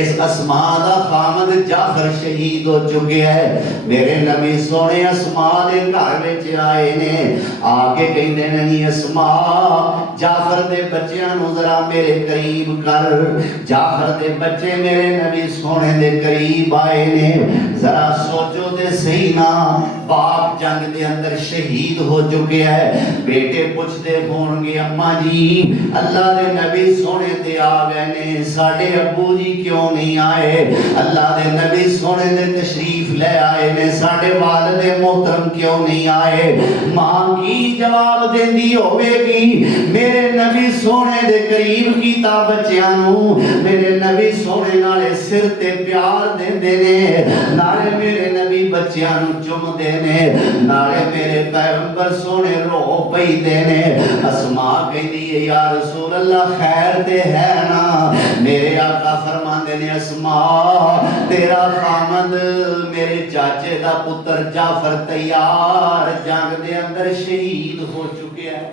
اس اسما دا خامد جعفر شہید ہو چکے ہے. میرے نبی سونے اسما دے گھر وچ آئے نے. آ کے کہندے نہیں اسما جعفر دے بچیاں نو ذرا میرے قریب کر. جعفر دے بچے میرے نبی سونے دے قریب آئے نے. ذرا سوچو تے صحیح نا, باپ جنگ دے اندر شہید ہو چکے ہے. بیٹے پوچھ دے ہون گے اماں جی اللہ دے نبی سونے تے آ گئے نے, ساڈے ابو جی کیوں نہیں آئے؟ اللہ دے نبی سونے دے تشریف لے آئے نے, ساڈے والد محترم کیوں نہیں آئے؟ ماں کی جواب دیندی ہوے گی میرے نبی سونے دے قریب کیتا بچیاں نو, میرے نبی سونے نالے سر تے پیار دیندے نے, نالے میرے نبی بچیاں نو چومدے نے, نالے میرے پیغمبر سونے رو پئیندے نے. اسما کہندی ہے یا رسول اللہ خیر تے ہے نا؟ میرے آقا فرماندے نے اسما تیرا خامد میرے چاچے دا پتر جعفر تیار جنگ دے اندر شہید ہو چکے ہیں,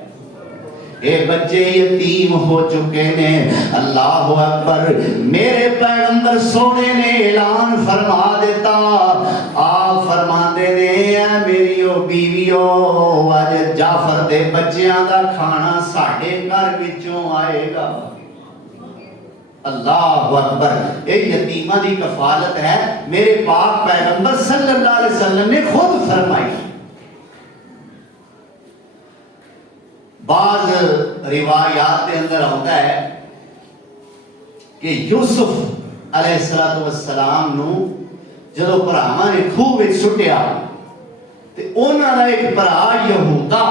اے بچے یتیم ہو چکے نے. اللہ اکبر. میرے پیغمبر سونے نے اعلان فرما دیتا, آپ فرما دے نے اے میریو بیویو اج جعفر دے بچیاں دا کھانا ساڈے گھر وچوں آئے گا. اللہ اکبر. ایک یتیمہ دی کفالت ہے میرے پاک پیغمبر صلی اللہ علیہ وسلم نے خود فرمائی. بعض روایات کے اندر ہوتا ہے کہ یوسف علیہ السلام نو جدو بھراواں نے خوہ وچ سٹیا تے انہاں دا ایک بھرا یہودا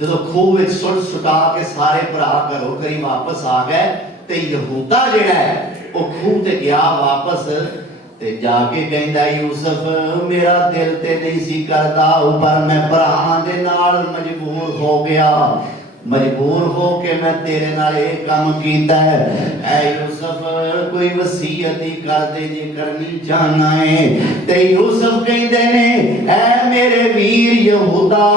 جدو خوہ وچ سٹا کے سارے بھرا گھروں گھری واپس آ گئے تے یہودا جڑا ہے وہ خوہ تے گیا واپس تے جا کے کہندا یوسف میرا دل تے نہیں سی کردا پر میں بھراواں دے نال مجبور ہو گیا, مجبور ہو کے میں تیرے نال ایک کام کیتا ہے. اے یوسف کوئی وصیت ہی کر دے جے کرنی چاہنا ہے. تے یوسف کہندے نے اے میرے ویر یہودا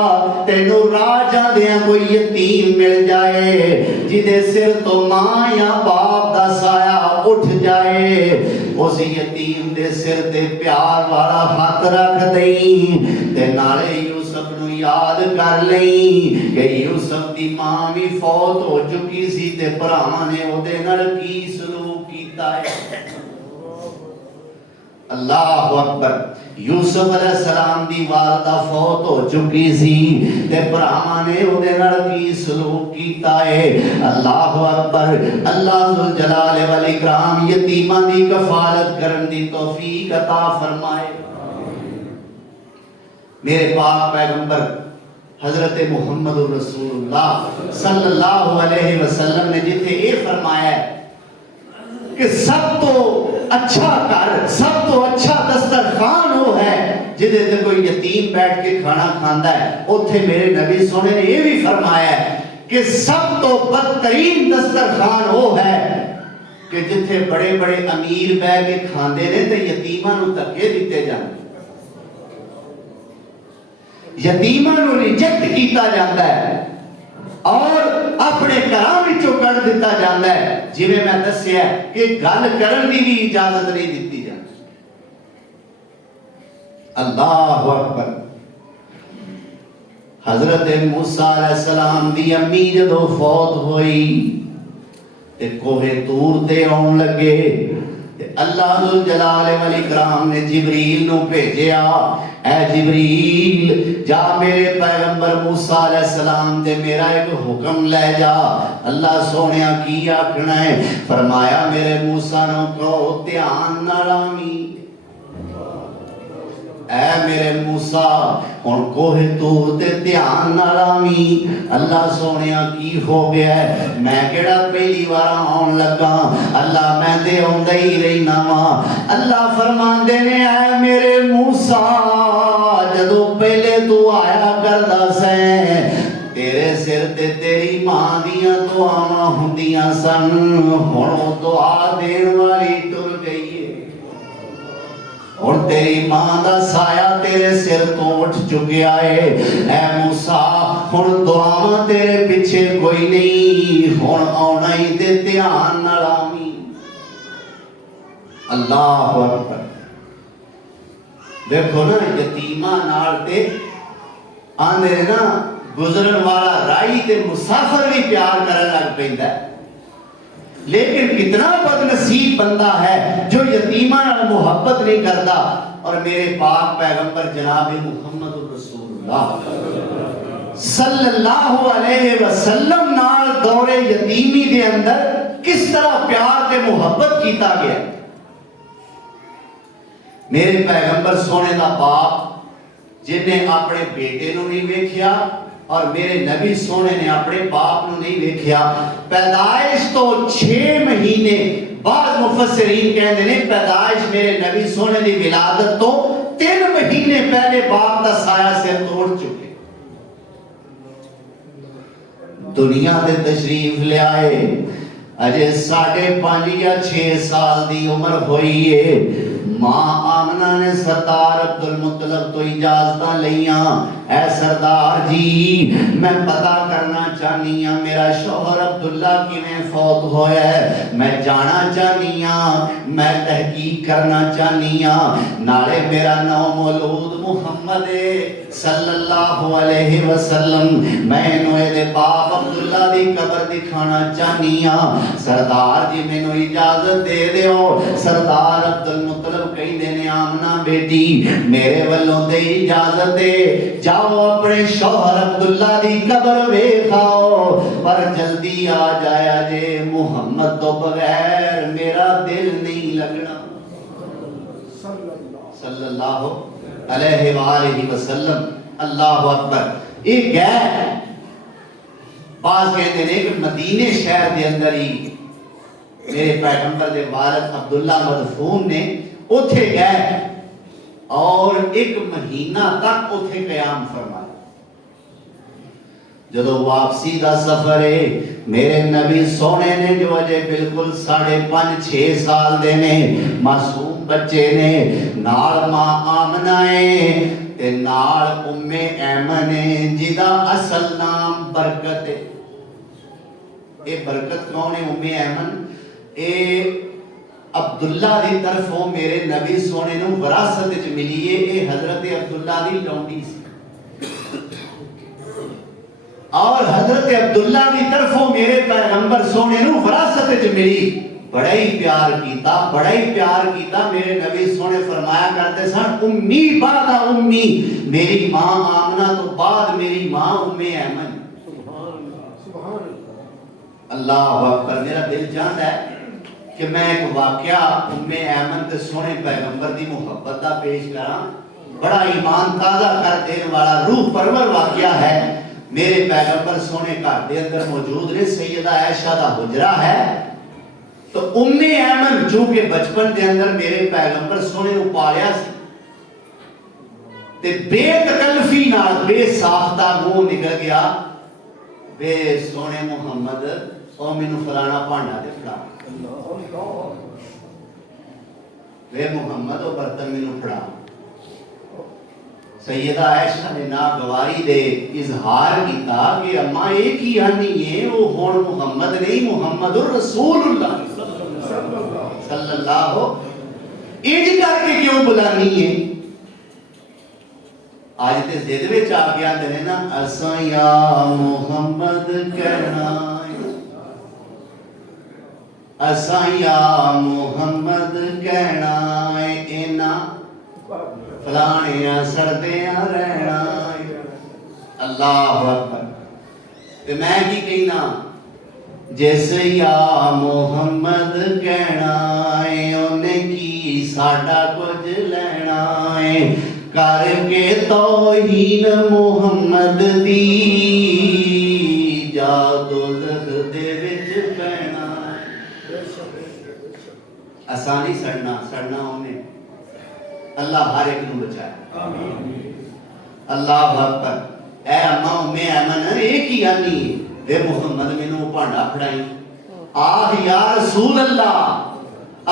تینوں راہ جاندیاں کوئی یتیم مل جائے جدے سر تو ماں یا باپ دا سایہ اٹھ جائے, اس یتیم دے سر تے پیار والا ہاتھ رکھ دیں تے نالے یوسف نو یاد کر لیں کہ یوسف دی ماں بھی فوت ہو چکی سی تے بھراواں نے اودے نال کی سلوک کیتا ہے. اللہ اکبر. یوسف علیہ السلام دی والدہ فوت ہو چکی سی تے بھراواں نے اودے نال کی سلوک کیتا ہے. اللہ اکبر. اللہ ذوالجلال والاکرام یتیماں دی کفالت کرن دی توفیق عطا فرمائے. میرے پاک پیغمبر حضرت محمد رسول اللہ صلی اللہ علیہ وسلم نے جتھے یہ فرمایا ہے کہ سب تو اچھا گھر سب تو اچھا دسترخوان وہ ہے جدے تے کوئی یتیم بیٹھ کے کھانا کھاندا ہے. اوتھے میرے نبی سونے نے یہ بھی فرمایا ہے کہ سب تو بدترین دسترخوان وہ ہے کہ جتھے بڑے بڑے امیر بیٹھ کے کھاندے نے تے یتیماں نو دھکے دتے جاندے, یتیماں نو ریجیکٹ کیتا جاتا ہے اور اپنے گھراں وچوں کڈ دتا جاتا ہے. جویں میں دسیا کہ گل کرن دی بھی اجازت نہیں دتی جاندی. اللہ اکبر. حضرت موسیٰ علیہ السلام دی امی جدو فوت ہوئی تے کوہ طور تے آن لگے تے اللہ ذوالجلال والاکرام نے جبریل نو بھیجیا, اے جبریل جا میرے پیغمبر موسیٰ علیہ السلام دے میرا ایک حکم لے جا. اللہ سونیا کی آکھنا ہے؟ فرمایا میرے موسیٰ نو کہو دھیان نہ لامی. اے میرے موسیٰ ہن کوہ طور تے دھیان نہ لامی. اللہ سونیا کی ہو گیا ہے؟ میں کیڑا پہلی بار آن لگا, اللہ میں تے آندا ہی رہنا وا. اللہ فرماندے نے اے میرے موسیٰ جدو پہلے تو آیا کردا سیں تیرے سر تے تیری ماں دیاں دعاواں ہوندیاں سن, ہن دعا دین والی ٹر گئی ہے. اور تیری ماں دا سایہ تیرے سر تو اٹھ چکیا ہے. اے موسیٰ ہن دعاواں تیرے پیچھے کوئی نہیں, ہن آنا ہی تے دھیان نہ لامی. اللہ اکبر. دیکھو نا یتیماں نال تے آندے نا گزرن والا رائی تے مسافر بھی پیار کرن لگ پیندا ہے. لیکن کتنا بد نصیب بندہ ہے جو یتیماں نال محبت نہیں کرتا. اور میرے پاک پیغمبر جناب محمد رسول اللہ صلی اللہ علیہ وسلم نال دور یتیمی دے اندر کس طرح پیار تے محبت کیتا گیا. میرے پیغمبر سونے دا باپ جن نے اپنے بیٹے نو نہیں ویکھیا اور میرے نبی سونے نے اپنے باپ نو نہیں ویکھیا. پیدائش تو 6 مہینے بعض مفسرین کہندے نے پیدائش میرے نبی سونے دی ولادت تو 3 مہینے پہلے باپ دا سایہ سر توڑ چکے. دنیا تے تشریف لے آئے اجے 5.5 یا 6 سال دی عمر ہوئی ہے. ماں آمنہ نے سردار عبدالمطلب تو اجازتاں لیاں. اے سردار جی میں پتہ کرنا چاہنی ہاں میرا شوہر عبداللہ کیویں فوت ہویا ہے. میں جانا چاہنی ہاں, میں تحقیق کرنا چاہنی ہاں. نالے میرا نو مولود محمد صلی اللہ علیہ وسلم میں انہوں دے باپ عبداللہ دی قبر دکھانا چاہنی ہاں. سردار جی میں انہوں اجازت دے دیو. سردار عبدالمطلب کہیں دینے آمنہ بیٹی میرے والوں دے اجازت دے جاؤ اپنے شوہر عبداللہ دی قبر ویکھاؤ پر جلدی آ جایا جے محمد تو بغیر میرا دل نہیں لگنا. صلی اللہ علیہ وآلہ وسلم. اللہ اکبر. ایک گئے بعض کہتے ہیں کہ مدینے شہر دے اندر ہی میرے پیغمبر دے والد عبداللہ مدفون نے اتھے گئے اور 1 مہینہ تک اتھے قیام فرمایا. جدو واپسی دا سفر ہے میرے نبی سونے نے جو اجے بالکل 5.5-6 سال دے نے معصوم بچے نے نال ماں آمنہ تے نال ایمن جدا اصل نام برکت ہے. اے برکت کون ہے؟ ایمن اے عبداللہ دی طرفوں میرے نبی سونے نو وراثت وچ ملی ہے. اے حضرت عبداللہ دی لونڈی سی اور حضرت عبداللہ دی طرفوں میرے پیغمبر سونے نو وراثت وچ ملی. بڑا ہی پیار کیتا, بڑا ہی پیار کیتا. میرے نبی سونے فرمایا کرتے سن امی بعد امی, میری ماں آمنہ تو بعد میری ماں ایمن. اللہ اکبر. میرا دل چاہتا ہے کہ میں ایک واقعہ ایمن تے سونے پیغمبر دی محبت دا پیش کراں. بڑا ایمان تازہ کر دین والا روح پرور واقعہ ہے. میرے پیغمبر سونے گھر دے اندر موجود نے سیدہ عائشہ دا حجرہ ہے تو ایمن چونکہ بچپن دے اندر میرے پیغمبر سونے نو پالیا سی تے بے تکلفی نال بے ساختہ منہ نکل گیا بے سونے محمد او مینوں فلانا بھانڈا تے پھڑا. بے محمد او برتن مینوں پھڑا. سیدہ عائشہ نے ناگواری دے اظہار کیتا کہ اماں ایک ہی آنی ہے وہ ہون محمد نہیں محمد رسول اللہ صلی اللہ ایج کر کے کیوں بلانی ہے. آج تے زید وچ آ گیا تے نا اساں یا محمد کہنا اساں یا محمد کہنا اینا فلانیاں سردیاں رہنا. اللہ اکبر. تے میں کی کہنا جس یا محمد کہنا ہے انہیں کی ساڈا کچھ لینا ہے کر کے توہین محمد دی جا دوزخ دے وچ پینا. آسانی سڑنا انہیں اللہ ہر ایک نو بچائے. اللہ اکبر. اے اماں ایمن ایک ہی آنی وے محمد مینوں بھانڈا پھڑائی. آہ یا رسول اللہ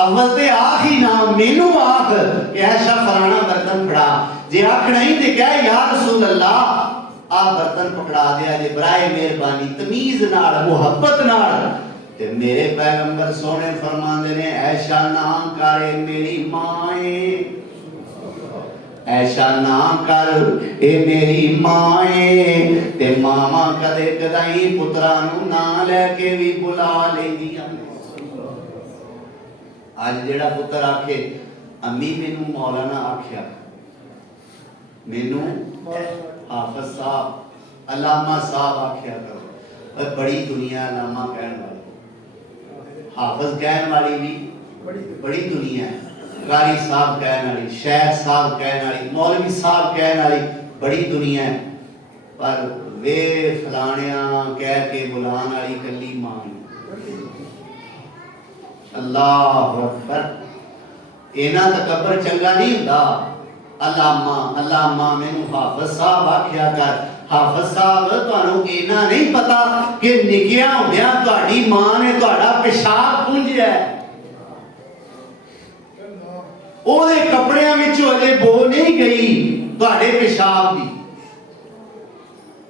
اول تے آخ ہی نام مینوں آخ کہ ایسا فلانا برتن پھڑا. جے آخ نہیں تے کہہ یا رسول اللہ آ برتن پکڑا دیا جے برائے مہربانی تمیز نال محبت نال تے میرے پیغمبر سونے فرماندے نے ایشا نام کرے میری ماں ہے، ایشا نام کر اے میری ماں ہے، تے ماما کدے کدائی پتراں نوں نہ لے کے بھی بلا لیندیاں۔ آج جڑا پتر آکھے امی مینوں مولانا آکھیا، مینوں حافظ صاحب علامہ صاحب آکھیا کرو، اور بڑی دنیا علامہ کہن والی، حافظ کہن والی بھی بڑی دنیا ہے، قاری صاحب کہن والی، شیخ صاحب کہن والی، مولوی صاحب کہن والی بڑی دنیا ہے، پر وے فلانیاں کہہ کے بلان والی کلی ماں۔ اللہ اکبر، اینا تکبر چنگا نہیں ہوندا۔ علامہ مینوں حافظ صاحب آکھیا کر، حافظ صاحب تانوں اینا نہیں پتا کہ نکیا ہوندیاں تہاڈی ماں نے تہاڈا پیشاب پونجیا ہے، او دے کپڑیاں وچوں اجے بو نہیں گئی تہاڈے پیشاب دی۔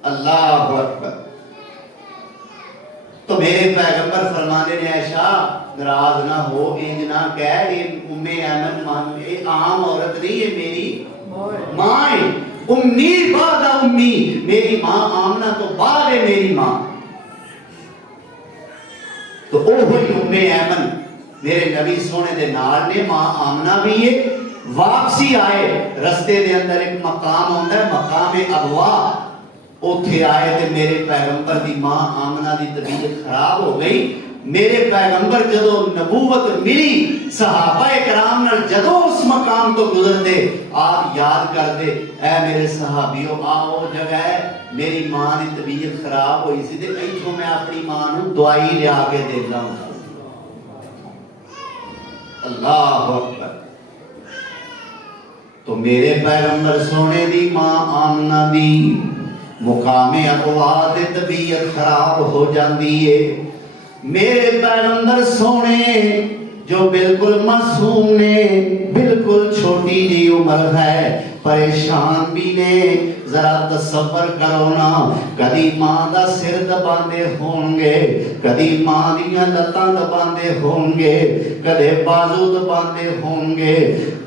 اللہ اکبر۔ تو میرے پیغمبر فرمانے نے عائشہ ناراض نہ ہو، انج نہ کہہ، اے ام ایمن مان، اے عام عورت نہیں، یہ میری ماں ہے، امی بعد امی، میری ماں آمنہ تو بعد ہے میری ماں۔ تو اوہی ام ایمن میرے نبی سونے دے نال نے، ماں آمنہ بھی ہے۔ واپسی آئے رستے دے اندر ایک مقام ہوندا ہے مقام ابوا، اوتھے آئے تے میرے پیغمبر دی ماں آمنہ دی طبیعت خراب ہو گئی۔ میرے پیغمبر جدو نبوت ملی صحابہ کرام نال جدو اس مقام تو گزرتے آپ یاد کر دے، اے میرے صحابیوں آؤ جگہ ہے میری ماں دی طبیعت خراب ہوئی سی تے ایتھوں میں اپنی ماں نوں دوائی لیا کے دیتا ہوں۔ اللہ اکبر۔ تو میرے پیغمبر سونے دی ماں آمنہ دی مقام ابوا تے طبیعت خراب ہو جاندی ہے۔ میرے پیغمبر سونے جو بالکل معصوم نے، بالکل چھوٹی جی عمر ہے، پریشان بھی نے، ذرا تصور کرو نا، کدی ماں دا سر دباندے ہون گے، کدی ماں دیاں لتاں دباندے ہون گے، کدے بازو دباندے ہون گے،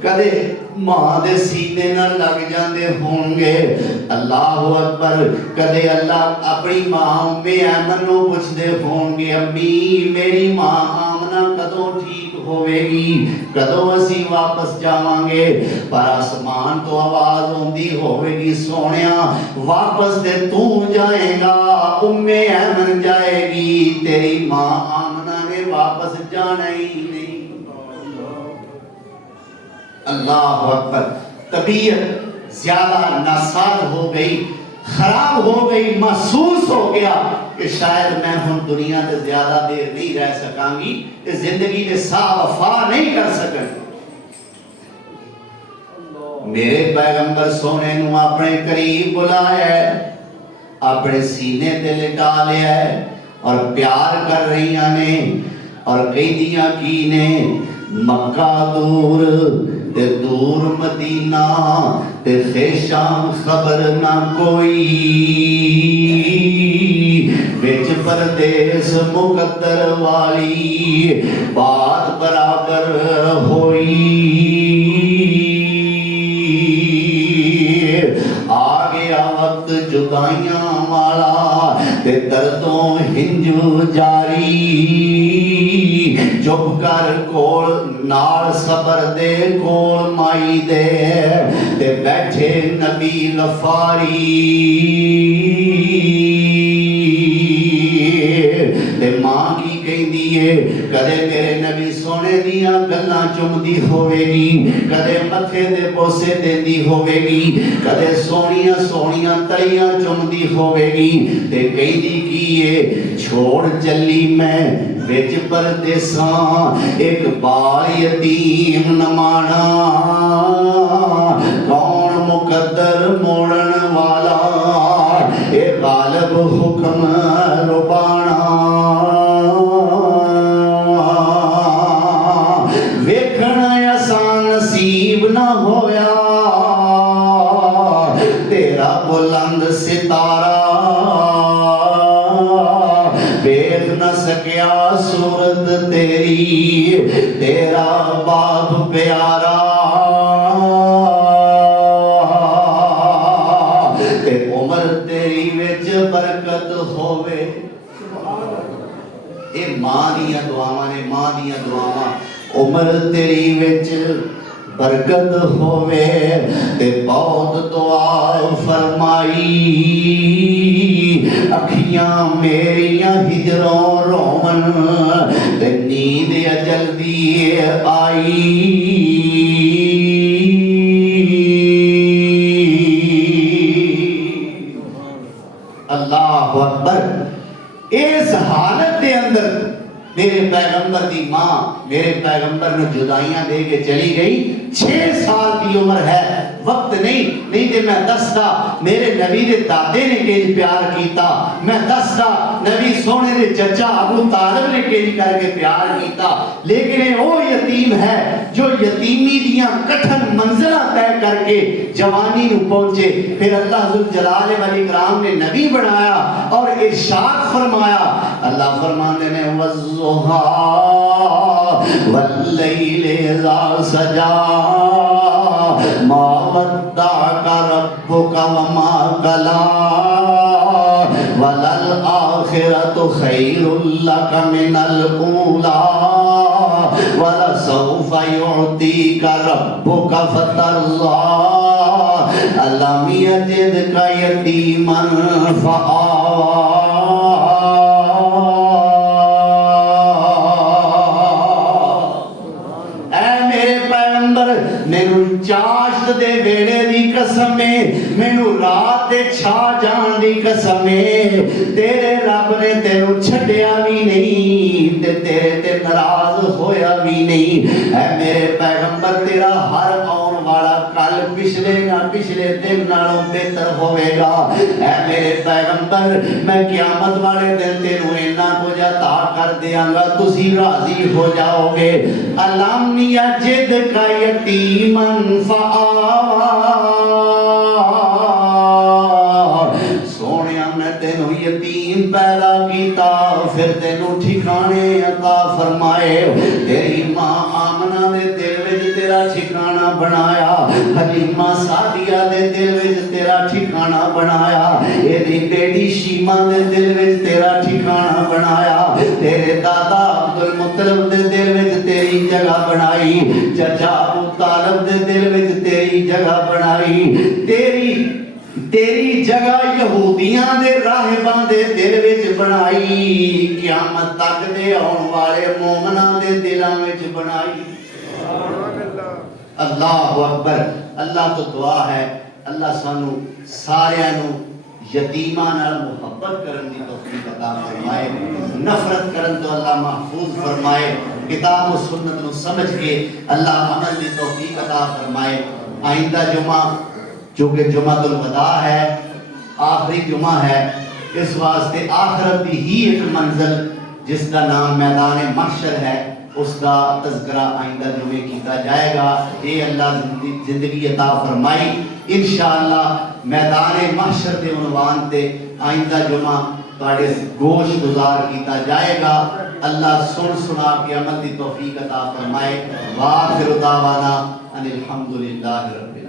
کدے ماں دے سینے نہ لگ جاندے ہون گے۔ اللہ اکبر۔ کدے اللہ اپنی ماں ام ایمن نو پوچھدے ہون گے، امی میری ماں آمنہ کدوں ٹھیک ہوئے گی، کدوں اسی واپس جاواں گے؟ پر آسمان تو آواز ہوندی ہوئے گی، سونیا واپس دے تو جائے گا، ام ایمن جائے گی، تیری ماں آمنہ نے واپس جانا ہی نہیں۔ اللہ اکبر۔ طبیعت زیادہ ناساز ہو گئی، خراب ہو گئی، محسوس ہو گیا کہ شاید میں ہن دنیا تے زیادہ دیر نہیں رہ سکاں گی، تے زندگی دے سا وفا نہیں کر سکن۔ میرے پیغمبر سونے نو اپنے قریب بلایا ہے، اپنے سینے تے لٹا لیا ہے، اور پیار کر رہی نے، اور کہہ دیا کی نے، مکہ دور تے دور مدینہ تے خیشام خبر نہ کوئی، وچ پردیس مقدر والی بات برابر ہوئی۔ آ گیا وقت جدائیاں والا تے دردوں ہنجو جاری، چپ کر کول نال صبر دے کول مائی دے تے بیٹھے نبی غفاری، تے ماں کی کہندی ہے، کدے میرے نبی سونے دیاں گلاں چمدی ہوئے گی، کدے متھے دے بوسے دیندی ہوئے گی، کدے سونیاں سونیاں تلیاں چمدی ہوئے گی، تے کہندی کی ہے، چھوڑ چلی میں وچ پردیساں، ایک بال یتیم نمانا، کون مقدر موڑن والا، اے غالب حکم ربانا، ویکھنا آسان نصیب نہ ہویا، تیرا بلند ستارہ ویکھ نہ سکیا تیری تیرا باپ پیارا تے عمر تیری وچ برکت ہووے اے ماں دیاں دعاواں نے ماں دیاں دعاواں عمر تیری وچ برکت ہووے تے بہت دعا فرمائی اکھیاں میریاں ہجروں رومن تے نیند اجل دی آئی اللہ اکبر اس حالت دے اندر میرے پیغمبر دی ماں میرے پیغمبر نے جدائیاں دے کے چلی گئی 6 سال کی عمر ہے وقت نہیں تے میں دستا میرے نبی دے دادے نے کیج پیار کیتا میں دستا نبی سونے دے چچا ابو طالب نے کیج کر کے پیار کیتا لیکن وہ یتیم ہے جو یتیمی دیاں کٹھن منزلہ طے کر کے جوانی نو پہنچے پھر اللہ ذوالجلال والاکرام نے نبی بنایا اور ارشاد فرمایا اللہ فرماندے نے والضحا واللیل اذا سجا ما ودعك ربك وما قلى وللآخرة خير لك من الأولى ولسوف يعطيك ربك فترضى ألم يجدك يتيما فآوى چاشت دے ویڑے دی قسمیں مینو رات دے چھا جان دی قسمیں تیرے رب نے تینو چھڑیا بھی نہیں تے تیرے تے ناراض ہویا بھی نہیں اے میرے پیغمبر تیرا ہر آن والا کل پچھلے دن نالوں بہتر ہوئے گا اے میرے پیغمبر میں قیامت والے دن تینو اینا کو عطا کر دیاں گا تسی راضی ہو جاؤ گے الم یجدک یتیما سونیا میں تینو یتیم پیدا کیتا پھر تینو ٹھکانے عطا فرمائے تیری ماں آمنہ دے دل وچ تیرا ٹھکانہ بنایا حلیمہ سعدیہ دے دل وچ تیرا ٹھکانہ بنایا ایدی بیٹی شیمہ دے دل وچ تیرا ٹھکانہ بنایا تیرے دادا عبدالمطلب دے دل وچ تیری جگہ بنائی چچا ابو طالب دے دل وچ تیری جگہ بنائی تیری جگہ یہودیاں دے راہباں دے دل وچ بنائی قیامت تک دے آن والے مومناں دے دلاں وچ بنائی اللہ اکبر اللہ تو دعا ہے اللہ سانو سارے نو یتیماں نال محبت کرن دی توفیق عطا فرمائے نفرت کرن تو اللہ محفوظ فرمائے کتاب و سنت نو سمجھ کے اللہ عمل دی توفیق عطا فرمائے آئندہ جمعہ چونکہ جمعہ الوداع ہے آخری جمعہ ہے اس واسطے آخرت دی ہی ایک منزل جس کا نام میدان محشر ہے اس کا تذکرہ آئندہ جمعے کیتا جائے گا اے اللہ زندگی عطا فرمائی انشاءاللہ میدان محشر دے عنوان تے آئندہ جمعہ تواڈے گوش گزار کیتا جائے گا اللہ سن سنا کے عمل دی توفیق عطا فرمائے وآخر دعوانا ان الحمدللہ رب